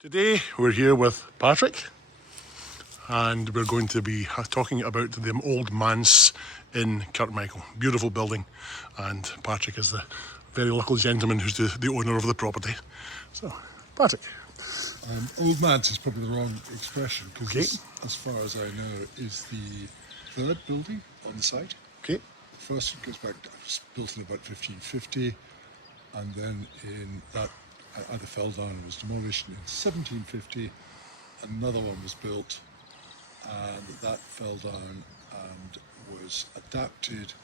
Today we're here with Patrick and we're going to be talking about the Old Manse in Kirkmichael. Beautiful building, and Patrick is the very local gentleman who's the owner of the property. So, Patrick. Old Manse is probably the wrong expression because Okay. this, as far as I know, is the third building on the site. Okay. The first one goes back, it was built in about 1550, and then in that either fell down or was demolished. In 1750, another one was built, and that fell down and was adapted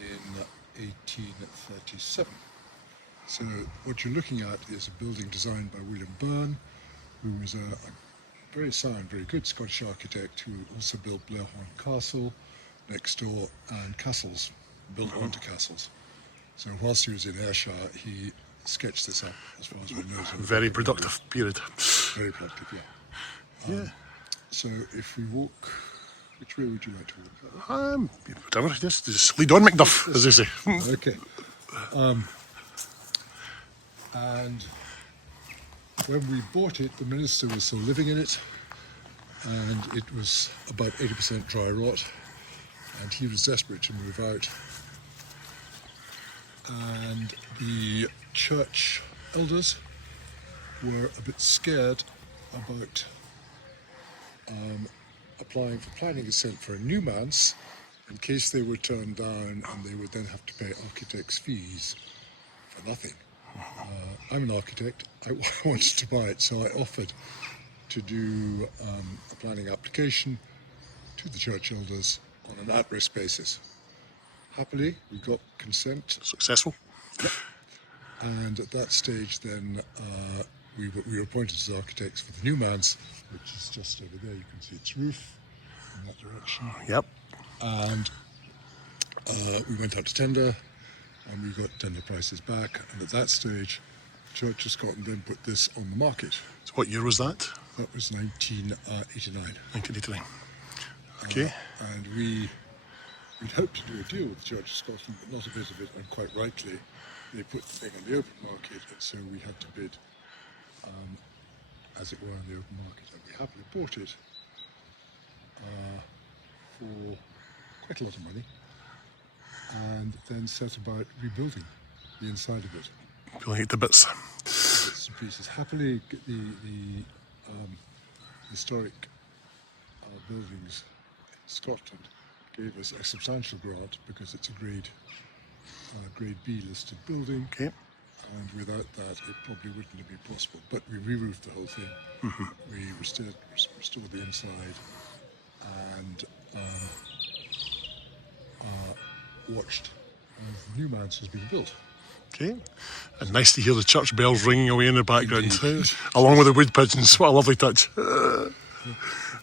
in 1837. So what you're looking at is a building designed by William Byrne, who was a very sound, very good Scottish architect who also built Blairhorn Castle next door and castles, built onto castles. So whilst he was in Ayrshire, he sketched this up as far as we know. Very productive period. Very productive, yeah. So if we walk, which way would you like to walk? Whatever, just lead on, McDuff, as they say. Okay. And when we bought it, the minister was still living in it, and it was about 80% dry rot, and he was desperate to move out. And the church elders were a bit scared about applying for planning consent for a new manse in case they were turned down, and they would then have to pay architects' fees for nothing. I'm an architect. I wanted to buy it, so I offered to do a planning application to the church elders on an at-risk basis. Happily, we got consent. Successful. And at that stage then we were appointed as architects for the new manse, which is just over there. You can see its roof in that direction. Yep. And we went out to tender, and we got tender prices back. And at that stage, Church of Scotland then put this on the market. So what year was that? That was 1989. 1989. Okay. And we'd hoped to do a deal with the Church of Scotland, but not a bit of it, and quite rightly, they put the thing on the open market, and so we had to bid, as it were, on the open market, and we happily bought it for quite a lot of money, and then set about rebuilding the inside of it. Building it to bits. Bits and pieces. Happily, the historic buildings in Scotland gave us a substantial grant because it's a grade B listed building. Okay. And without that, it probably wouldn't have been possible. But we re-roofed the whole thing. Mm-hmm. We restored the inside, and watched as the new manse was being built. Okay. And nice to hear the church bells ringing away in the background, Indeed. along with the wood pigeons. What a lovely touch.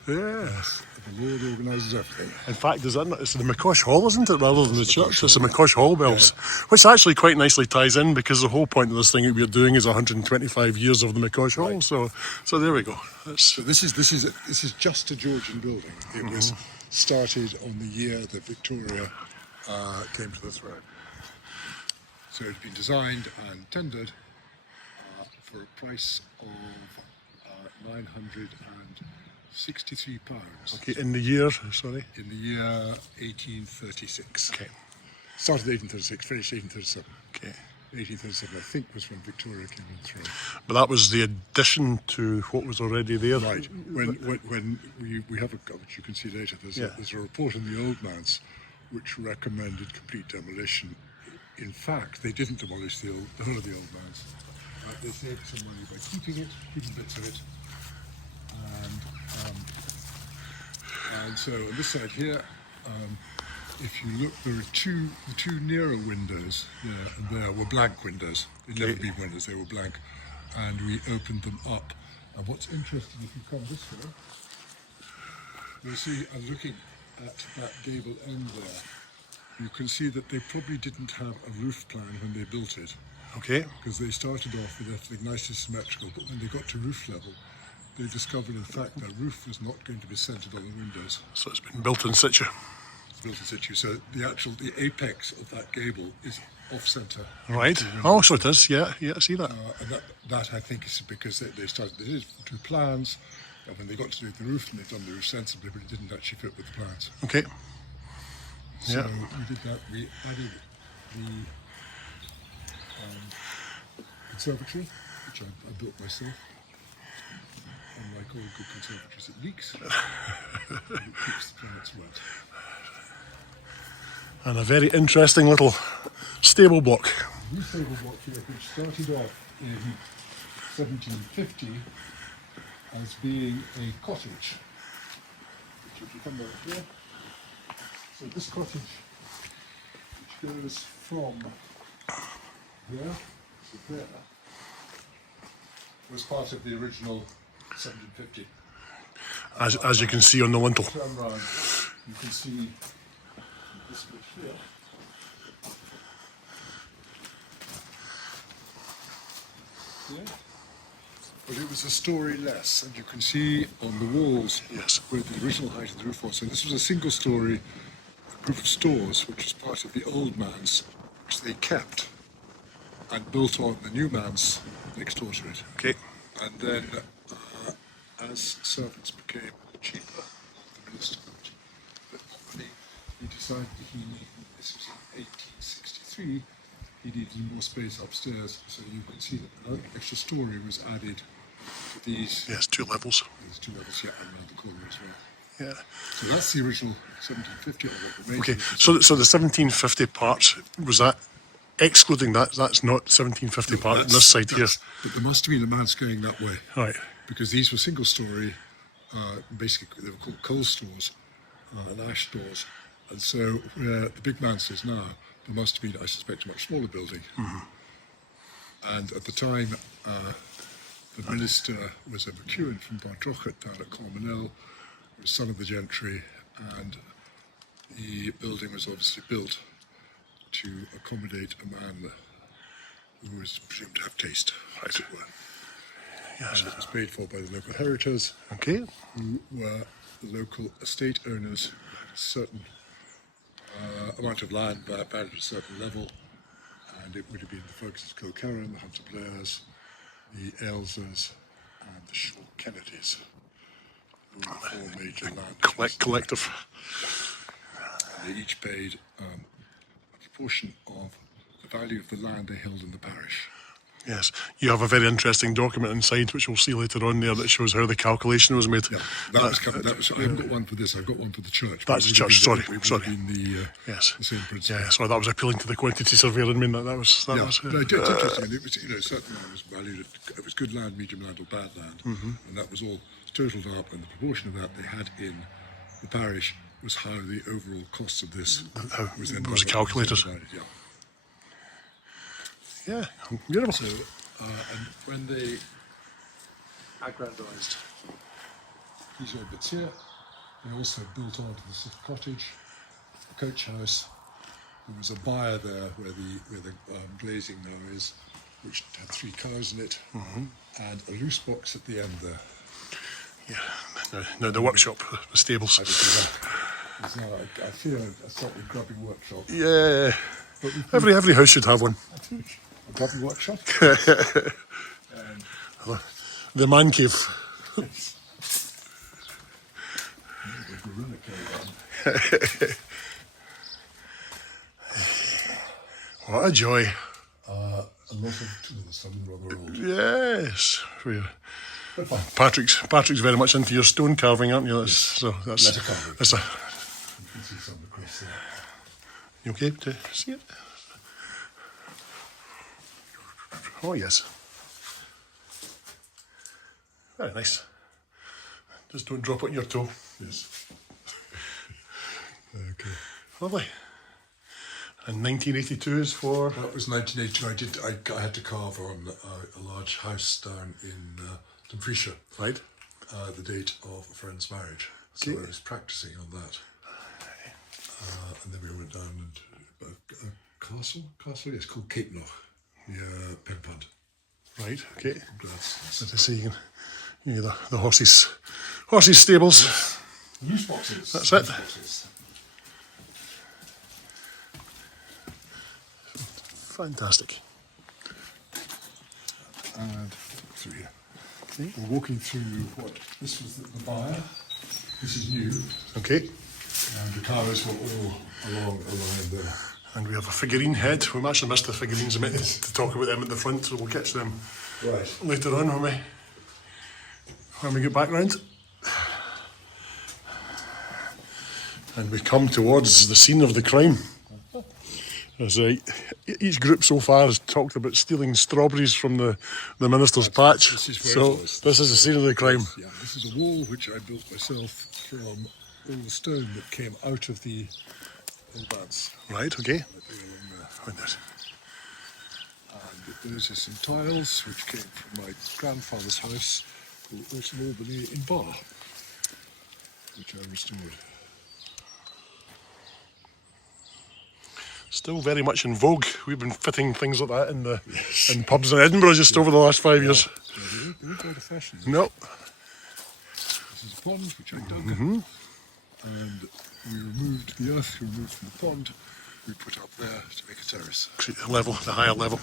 Yes, the Lord organises everything. In fact, it's the McCosh Hall, isn't it, rather than the church? It's the McCosh Hall bells, which actually quite nicely ties in, because the whole point of this thing that we're doing is 125 years of the McCosh Hall. Right. So there we go. So this is just a Georgian building. It was started on the year that Victoria came to the throne. So it had been designed and tendered for a price of £963. Okay, in the year, sorry. In the year 1836. Okay. Started 1836, finished 1837. Okay. 1837, I think, was when Victoria came on the throne. But that was the addition to what was already there. Right. When we have which you can see later, there's a report in the Old Manse which recommended complete demolition. In fact, they didn't demolish the whole of the Old Manse. They saved some money by keeping bits of it. And so on this side here, if you look, there are the two nearer windows there and there were blank windows. They'd never been windows, they were blank. And we opened them up. And what's interesting, if you come this way, you'll see, I'm looking at that gable end there. You can see that they probably didn't have a roof plan when they built it. Okay. Because they started off with everything nice and symmetrical, but when they got to roof level, they discovered, in fact, that roof was not going to be centred on the windows. So it's been built in situ. It's built in situ. So the apex of that gable is off-centre. Right. Oh, so it is. Yeah, yeah, I see that. And that I think is because they did do plans, and when they got to do the roof, and they'd done the roof sensibly, but it didn't actually fit with the plans. Okay. So Yeah. we did that. We added the conservatory, which I built myself. Unlike all good conservatories, it leaks. And it keeps the plants wet. And a very interesting little stable block. This stable block here, which started off in 1750 as being a cottage. Which, if you come back here, so this cottage, which goes from there to there, was part of the original 1750. As you can see on the lintel. Turn round, you can see this bit here. Yeah. But it was a story less, and you can see on the walls Yes. where the original height of the roof was. So this was a single story group of stores, which was part of the Old Manse, which they kept and built on the New Manse next door to it. Okay. And then, as servants became cheaper, the minister, he decided this was in 1863, he needed more space upstairs, so you can see that an extra story was added to these. Yes, 2 levels. These 2 levels, yeah, and around the corner as well. Yeah. So that's the original 1750 of it. Remains Okay. of it. So the 1750 part, was that excluding that? That's not 1750 part on this side here. But there must have been a manse going that way. Right. Because these were single story, basically they were called coal stores and ash stores. And so where the big manse is now, there must have been, I suspect, a much smaller building. Mm-hmm. And at the time, the minister was a McEwen from Bartrochet down at Cormanel, was son of the gentry, and the building was obviously built to accommodate a man who was presumed to have taste, as it were. Yes. And it was paid for by the local heritors, Okay. who were the local estate owners who had a certain amount of land valued at a certain level, and it would have been the Fergusons Kilkerran, the Hunter Blairs, the Aylesers, and the Shaw Kennedys, who were the 4 major land Collective. And they each paid a proportion of the value of the land they held in the parish. Yes. You have a very interesting document inside, which we'll see later on there, that shows how the calculation was made. Yeah, that was. I haven't got one for this. I've got one for the church. That's the church. Sorry. It would have been Yes. the same principle. Yeah, so that was appealing to the quantity surveyor and mean that was. Yeah, it's interesting. And it was, certain land was valued at, it was good land, medium land, or bad land, and that was all totaled up. And the proportion of that they had in the parish was how the overall cost of this was then calculated. divided, yeah. Yeah, beautiful. So, and when they aggrandised these old bits here, they also built onto the sixth cottage, a coach house. There was a byre there where the glazing now is, which had 3 cows in it, and a loose box at the end there. Yeah. No, the workshop, the stables. I feel a slightly grubby workshop. Yeah. Every house should have one. A grubby workshop? The man cave. What a joy. A lot of tools, some rather old. Yes. But fine. Patrick's very much into your stone carving, aren't you? That's Letter carving. That's a. You can see some across there. You okay to see it? Oh yes. Very nice. Just don't drop it on your toe. Yes. Okay. Lovely. And 1982 is for. That was 1982. I had to carve on a large house down in Dumfriesshire. Right. The date of a friend's marriage. So I was practicing on that. And then we went down and a castle, yes, called Cape Knock, near Penpund. Right. Okay. That's So to see the horses stables. news boxes. That's it. Fantastic. And through here. We're walking through what this was the bar. This is new, Okay. and the towers were all along there. And we have a figurine head. We actually missed the figurines. I meant to talk about them at the front, so we'll catch them Right. later on when we get back round. And we come towards the scene of the crime. As each group so far has talked about stealing strawberries from the minister's patch. This is where So it was. this is the scene of the crime. Yeah, this is a wall which I built myself from all the stone that came out of the Old Manse. Right, okay. Right there. Find that. And those are some tiles which came from my grandfather's house, who was in Albany in Bar, which I restored. Still very much in vogue. We've been fitting things like that in pubs in Edinburgh just over the last 5 years. Yeah, they weren't out of fashion. No. This is a pond which I dug, and we removed the earth we removed from the pond. We put up there to make a terrace. Create the level, the higher level.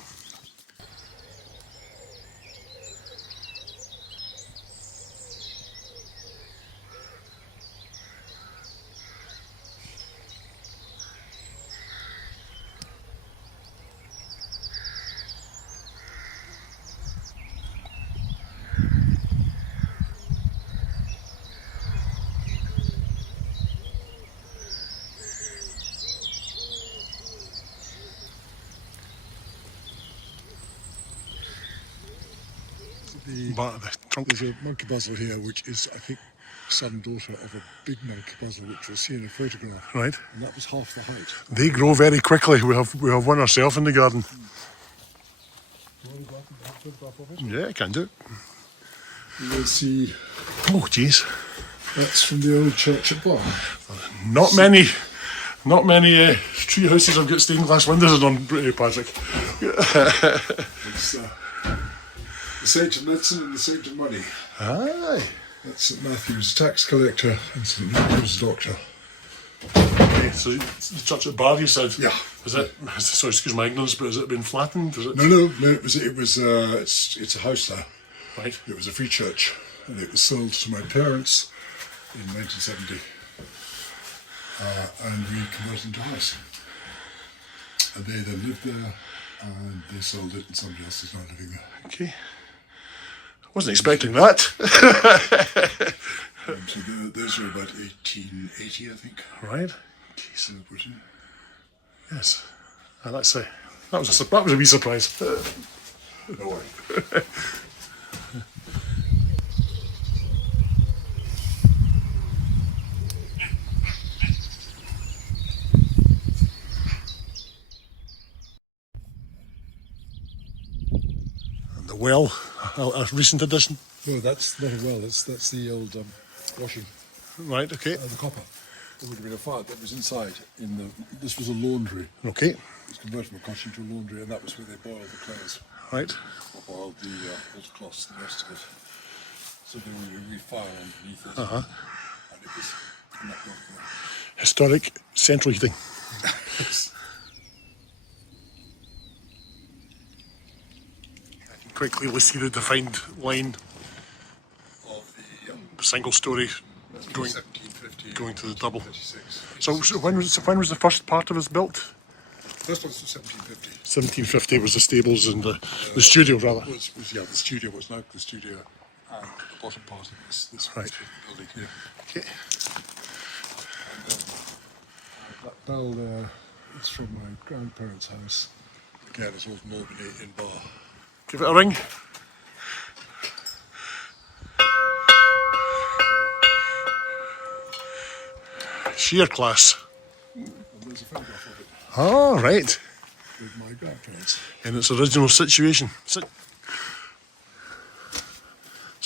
The trunk. There's a monkey muzzle here, which is, I think, son and daughter of a big monkey muzzle, which you'll see in a photograph. Right. And that was half the height. They grow very quickly. We have one ourselves in the garden. You want to go up and have a photograph of it? Yeah, I can do it. You will see Oh, jeez. that's from the old church at Bar. Not many tree houses have got stained glass windows on, Patrick. It's the Saint of Medicine and the Saint of Money. Aye. That's St Matthew's tax collector and St Matthew's doctor. Okay, so the church at Bar, you said? Yeah. Is it? Sorry, excuse my ignorance, but has it been flattened? Is it? No. It's a house there. Right. It was a free church, and it was sold to my parents in 1970, and we converted it into a house. And they then lived there, and they sold it, and somebody else is now living there. Okay. Wasn't expecting that. So those were about 1880, I think. Right. Jeez. So they put in. Yes. And that was a wee surprise. No worry. And the well, a recent addition. No, that's not a well. That's the old washing. Right. Okay. The copper. There would have been a fire that was inside. This was a laundry. Okay. It was converted from a cottage into a laundry, and that was where they boiled the clothes. Right. Or boiled the old cloths, the rest of it. So there would be fire underneath it. Uh-huh. And it was in that building there. Historic central heating. Quite clearly see the defined line, Of the single story going 1750. going to the double. 36. So when was the first part of it built? First one was 1750. 1750 was the stables and the studio rather. The studio was now the studio and the bottom part of this Right. building here. Okay. That bell there is from my grandparents' house. Again, it's old Albany in Bar. Give it a ring. Sheer class. And there's a photograph of it Oh, right. with my grandparents. In its original situation. It's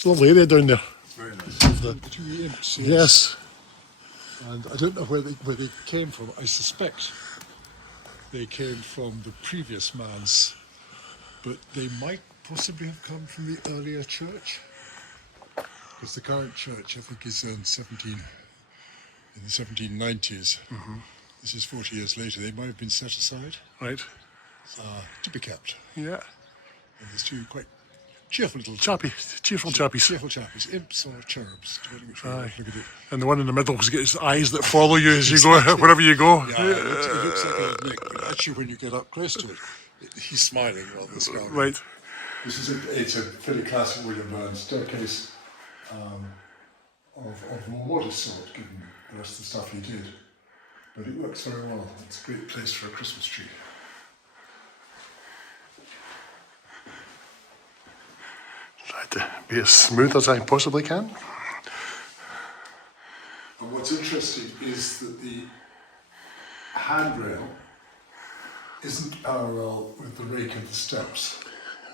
a lovely area down there. Very nice. The two imps. Yes. And I don't know where they came from. I suspect they came from the previous manse, but they might possibly have come from the earlier church, because the current church, I think, is in the 1790s. This is 40 years later. They might have been set aside. Right. to be kept. Yeah. And there's two quite cheerful little Cheerful chappies. cheerful chappies, imps or cherubs, depending which way you look at it. And the one in the middle has got his eyes that follow you as you go, wherever you go. Yeah, it looks like a neck, but actually when you get up close to it, he's smiling rather than scowling. Right. It's a fairly classic William Burns staircase of more modest sort, given the rest of the stuff he did. But it works very well. It's a great place for a Christmas tree. Try to be as smooth as I possibly can. And what's interesting is that the handrail isn't parallel with the rake of the steps.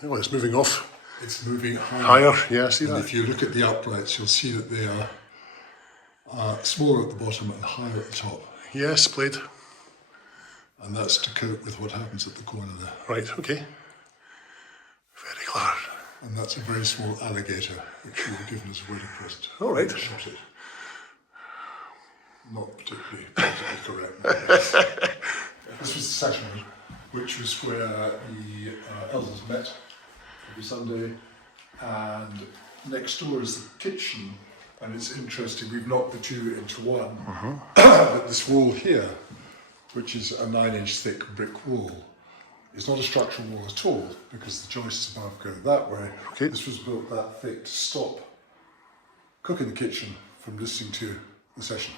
Oh, it's moving off. It's moving higher. Higher, yeah, I see And that. if you look at the uprights, you'll see that they are smaller at the bottom and higher at the top. Yes, played. And that's to cope with what happens at the corner there. Right, okay. Very clever. And that's a very small alligator, which we were given as a wedding present. All right. We shot it. Not particularly politically correct. This was the settlement, which was where the elders met every Sunday. And next door is the kitchen. And it's interesting, we've knocked the two into one. But this wall here, which is a 9-inch thick brick wall, is not a structural wall at all, because the joists above go that way. Okay. This was built that thick to stop cook in the kitchen from listening to the session.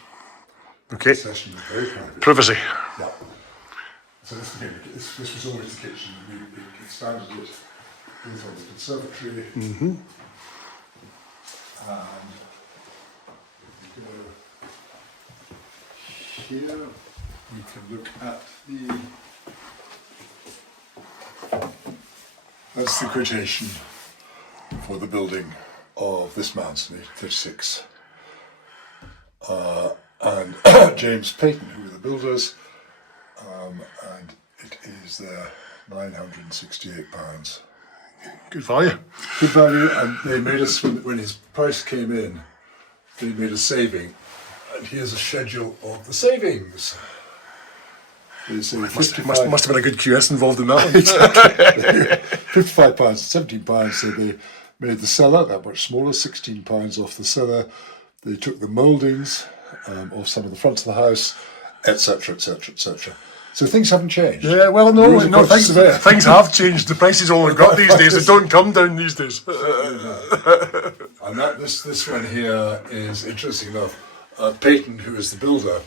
Okay. The session was very private. Privacy. Yeah. So this was always the kitchen. We expanded it built on the conservatory. And if we go here, we can look at that's the quotation for the building of this manse in 1836. And James Peyton, who were the builders, and it is there £968. Good value. Good value, and they made us, when his price came in, they made a saving, and here's a schedule of the savings. They say Must have been a good QS involved in that. £55 and £17, so they made the cellar that much smaller, £16 off the cellar. They took the mouldings off some of the fronts of the house, etc., etc., etc. So things haven't changed. Yeah, well, no, things have changed. The prices all have got these days. They don't come down these days. And this one here is interesting enough. Peyton, who is the builder,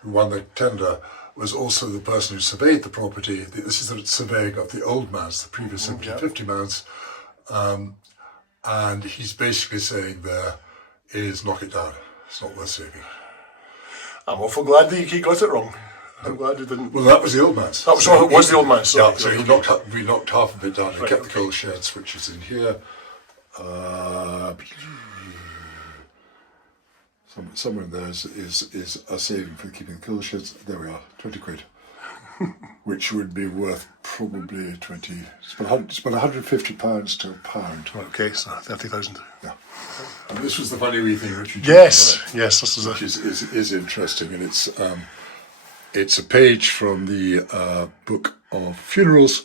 who won the tender, was also the person who surveyed the property. This is the surveying of the Old Manse, the previous 1750 Manse. And he's basically saying there is knock it down. It's not worth saving. I'm awful glad that you got it wrong. I'm glad you didn't. Well, that was the Old Manse. That was, so it was the Old Manse. Yeah, so we knocked half of it down and kept the coal sheds, which is in here. Somewhere in there is a saving for keeping the coal sheds. There we are, 20 quid. Which would be worth probably 20. It's about £150 to a pound. Okay, so 30,000. Yeah. And this was the funny wee thing which you Yes, this is which is interesting, and it's a page from the Book of Funerals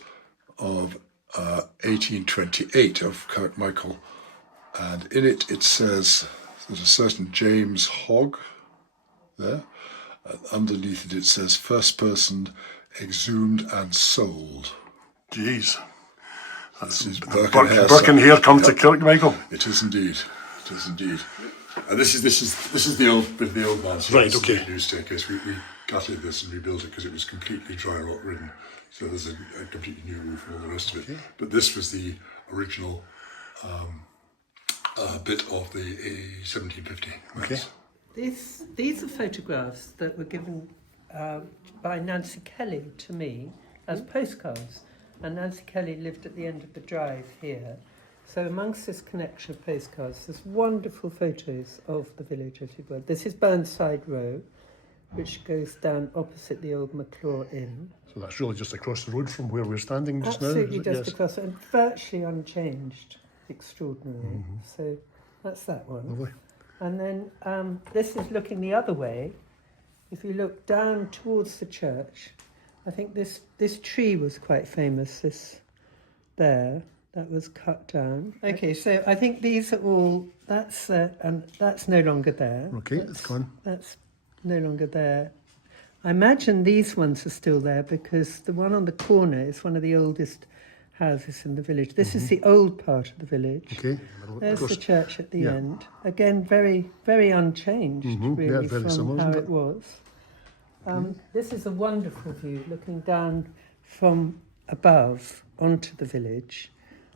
of 1828 of Kirkmichael, and in it says there's a certain James Hogg there. And underneath it says first person exhumed and sold. Jeez. This is Burke and Hare come to Kirkmichael. It is indeed. It is indeed. And this is the old bit of the Old Manse. Right, okay. The new staircase. We gutted this and rebuilt it because it was completely dry rot ridden. So there's a completely new roof and all the rest of it. Okay. But this was the original bit of the 1750. Okay. These are photographs that were given by Nancy Kelly to me as postcards. And Nancy Kelly lived at the end of the drive here. So amongst this collection of postcards, there's wonderful photos of the village, as you were. This is Burnside Row, which goes down opposite the old McClaw Inn. So that's really just across the road from where we're standing just Absolutely now. just across, and virtually unchanged, extraordinary. So that's that one. Lovely. And then this is looking the other way. If you look down towards the church, I think this tree was quite famous. This there that was cut down. Okay, so I think these are all. That's and that's no longer there. Okay, it's gone. That's no longer there. I imagine these ones are still there because the one on the corner is one of the oldest houses in the village. This is the old part of the village. Okay. There's the church at the end. Again, very, very unchanged, really, very from similar, how isn't it was. This is a wonderful view, looking down from above onto the village,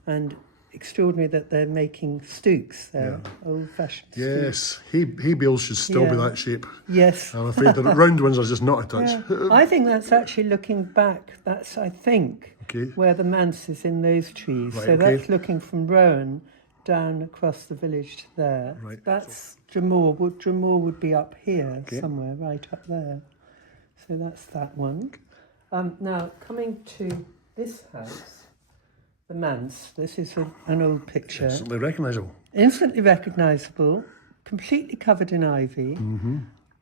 and extraordinary that they're making stooks there, old-fashioned stooks. Yes, hay bales should still be that shape. Yes. I'm afraid the round ones are just not a touch. Yeah. I think that's actually looking back. That's, I think, where the manse is in those trees. Right, so okay. that's looking from Rowan down across the village to there. Right. That's Dromore. Dromore would be up here somewhere, right up there. So that's that one. Now, coming to this house, the manse. This is an old picture. Instantly recognisable. Instantly recognisable, completely covered in ivy,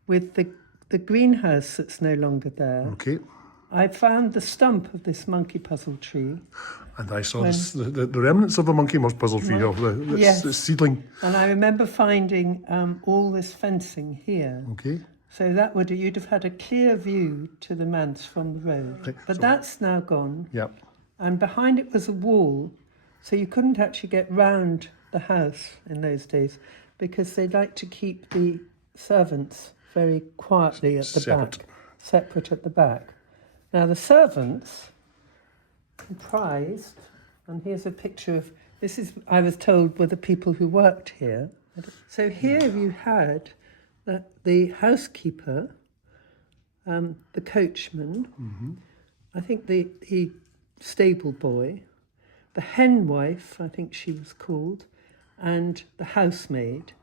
with the greenhouse that's no longer there. Okay. I found the stump of this monkey puzzle tree. And I saw the remnants of the monkey puzzle tree of the seedling. And I remember finding all this fencing here. Okay. So that you'd have had a clear view to the manse from the road. Right, But so that's now gone. Yep. And behind it was a wall, so you couldn't actually get round the house in those days because they liked to keep the servants very quietly at the back, separate at the back. Now the servants comprised, and here's a picture of, this is, I was told, were the people who worked here. So here you had the housekeeper, the coachman, I think the stable boy, the hen wife, I think she was called, and the housemaid.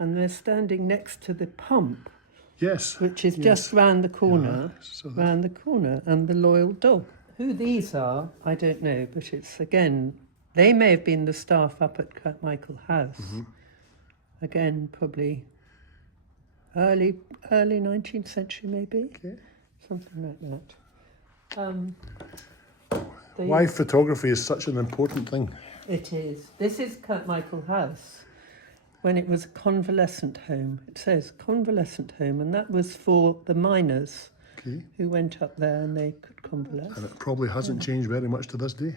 And they're standing next to the pump, which is just round the corner, and the loyal dog. Who these are, I don't know, but it's, again, they may have been the staff up at Kirkmichael House. Again, probably early 19th century, maybe, something like that. Why photography is such an important thing. It is. This is Kirkmichael House, when it was a convalescent home. It says convalescent home, and that was for the miners who went up there and they could convalesce. And it probably hasn't changed very much to this day.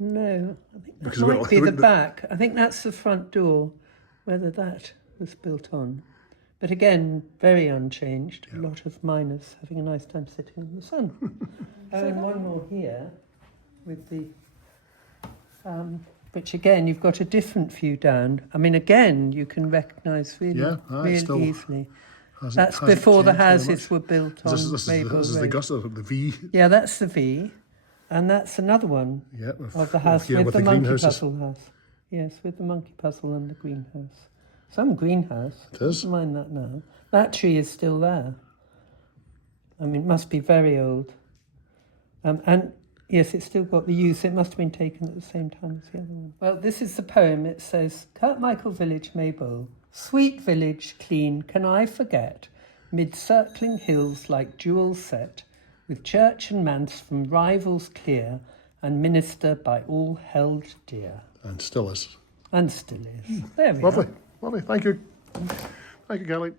No, I think that might be the back. I think that's the front door, whether that was built on. But again, very unchanged. A lot of miners having a nice time sitting in the sun. And one more here with the, which again, you've got a different view down. I mean, again, you can recognise really easily. That's before the houses were built on Maybole Road. This is the gutter, the V. Yeah, that's the V. And that's another one of the house with the monkey puzzle house. Yes, with the monkey puzzle and the greenhouse. Some greenhouse. It is. Never mind that now. That tree is still there. I mean, it must be very old. And yes, it's still got the use. It must have been taken at the same time as the other one. Well, this is the poem. It says, Kirkmichael village, Maybole, sweet village, clean, can I forget, mid circling hills like jewels set, with church and manse from rivals clear, and minister by all held dear. And still is. And still is. There we are. Lovely. Thank you. Thank you, Kelly.